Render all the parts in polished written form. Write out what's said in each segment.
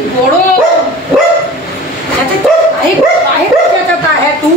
बड़ो चाचा है तू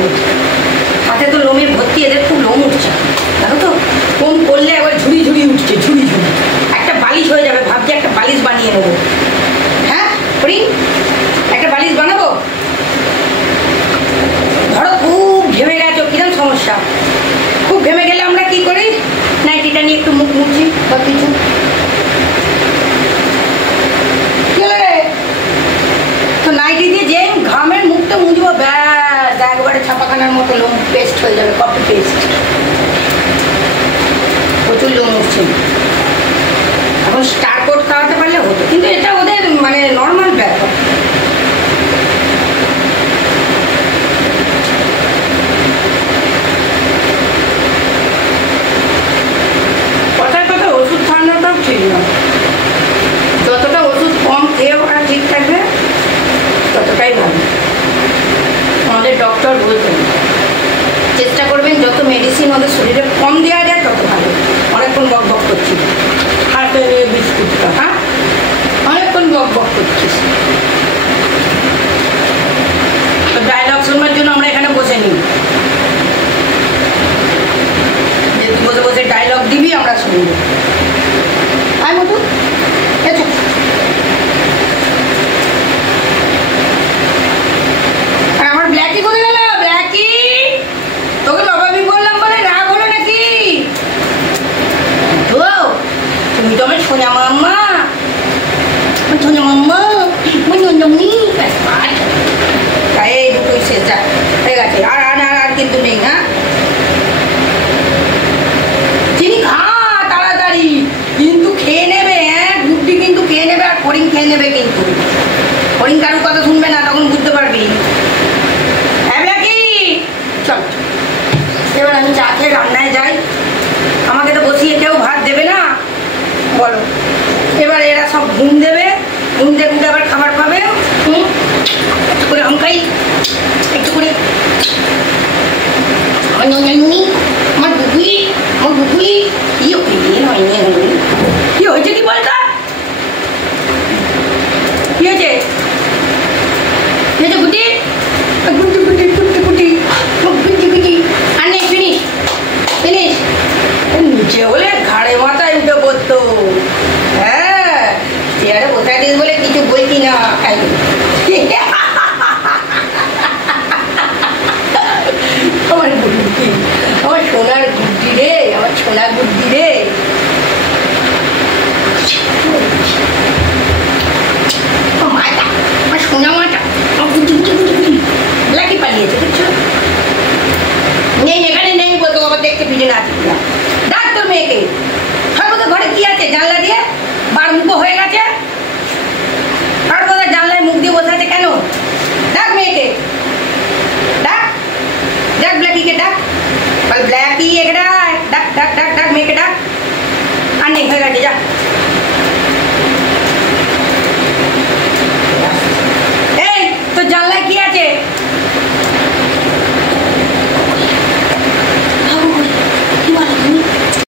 রোদ, হাতে তো লোমে ভর্তি, এদের খুব লোম উঠছে জানো তো, কম করলে আবার ঝুড়ি ঝুড়ি উঠছে, ঝুড়ি ঝুড়ি। একটা বালিশ হয়ে যাবে, ভাবছি একটা বালিশ বানিয়ে নেবো। হ্যাঁ করি, একটা বালিশ বানাবো। ধরো খুব ঘেমে গেছো, কিরম সমস্যা, খুব ঘেমে গেলে আমরা কি করি, নাইটিটা নিয়ে একটু মুখ মুছি বা কিছু। তো নাইটি দিয়ে যে ঘামের মুখটা মুছবো, ব্যাস একবারে ছাপাখানার মতো লোম পেস্ট হয়ে যাবে, কপি পেস্ট। প্রচুর লোম উঠছে। এখন স্টার কোট খাওয়াতে পারলে হতো, কিন্তু এটা ওদের মানে নর্মাল ব্যাপার। কথার কথা ওষুধ খাওয়ানোটাও ঠিক না, যতটা ওষুধ কম খেয়ে ওরা ঠিক থাকবে ততটাই ভালো। আমাদের ডক্টর বলতেন চেষ্টা করবেন যত মেডিসিন ওদের শরীরে কম দেওয়া যায় তত ভালো। অনেকক্ষণ বক বক করছি, হাতে বিস্কুটটা, হ্যাঁ অনেকক্ষণ বক বক করছিস। ডায়লগ শুনবার জন্য আমরা এখানে বসে নিই, বসে বসে ডায়লগ দিবি, আমরা শুনবো। আয় মধু, এসো। আর আমার ব্ল্যাকি কোথায় গেল? ব্ল্যাকি, তোকে বাবাবি বললাম বলে রাগ হলো নাকি? তো তুমি তো আমার সোনা মাম্মা, সোনা মাম্মা, মনি এই দুটোই শেষ, যা হয়ে গেছে। আর আর আর কিন্তু নেই। হ্যাঁ চিনি খা তাড়াতাড়ি, কিন্তু খেয়ে নেবে। হ্যাঁ গুড্ডি কিন্তু খেয়ে নেবে, আর ফড়িং খেয়ে নেবে। কিন্তু ফড়িং কারোর কথা শুনবে না, তখন বুঝতে পারবি। কি চল, এবার আমি চা খেয়ে রান্নায় যাই। আমাকে তো বসিয়ে কেউ ভাত দেবে না, বলো। এবার এরা সব ঘুম দেবে, ঘুম দিয়ে ঘুমতে আবার খাবার পাবে। একটু করে আম খাই, একটু করে। আমার বুবুই, আমার বুবুই কি হয়েছে কি বলতো? কি হয়েছে? কি হয়েছে গুটি? গুটি গুটি গুটি গুটি গুটি গুটি। আর নেই, ফিনিশ ফিনিশ। নিচে হলে ঘাড়ে মাথায় উঠে পড়তো। হ্যাঁ চেয়ারে বসে দিস বলে কিছু বলছি না। আমার গুড্ডি, আমার সোনার গুড্ডি রে, আমার সোনার গুড্ডি রে। মাটা, আমার সোনা মাটা, আমার গুড্ডি গুড্ডি গুড্ডি গুড্ডি। ব্ল্যাকি পালিয়েছে, দেখছো? নেই এখানে নেই, বলতো আবার দেখতে পিছনে না আছে। ডাক তোর মেয়েকে, সর্বত ঘরে কি আছে জানলা দিয়ে বার মুখো হয়ে গেছে। সর্বদা জানলায় মুখ দিয়ে বসে আছে কেন? ডাক মেয়েকে, ডাক ডাক ব্ল্যাকিকে ডাক, ব্ল্যাকি একে ডাক, ডাক ডাক ডাক ডাক মেয়েকে ডাক। আর নেই, হয়ে গেছে, যা।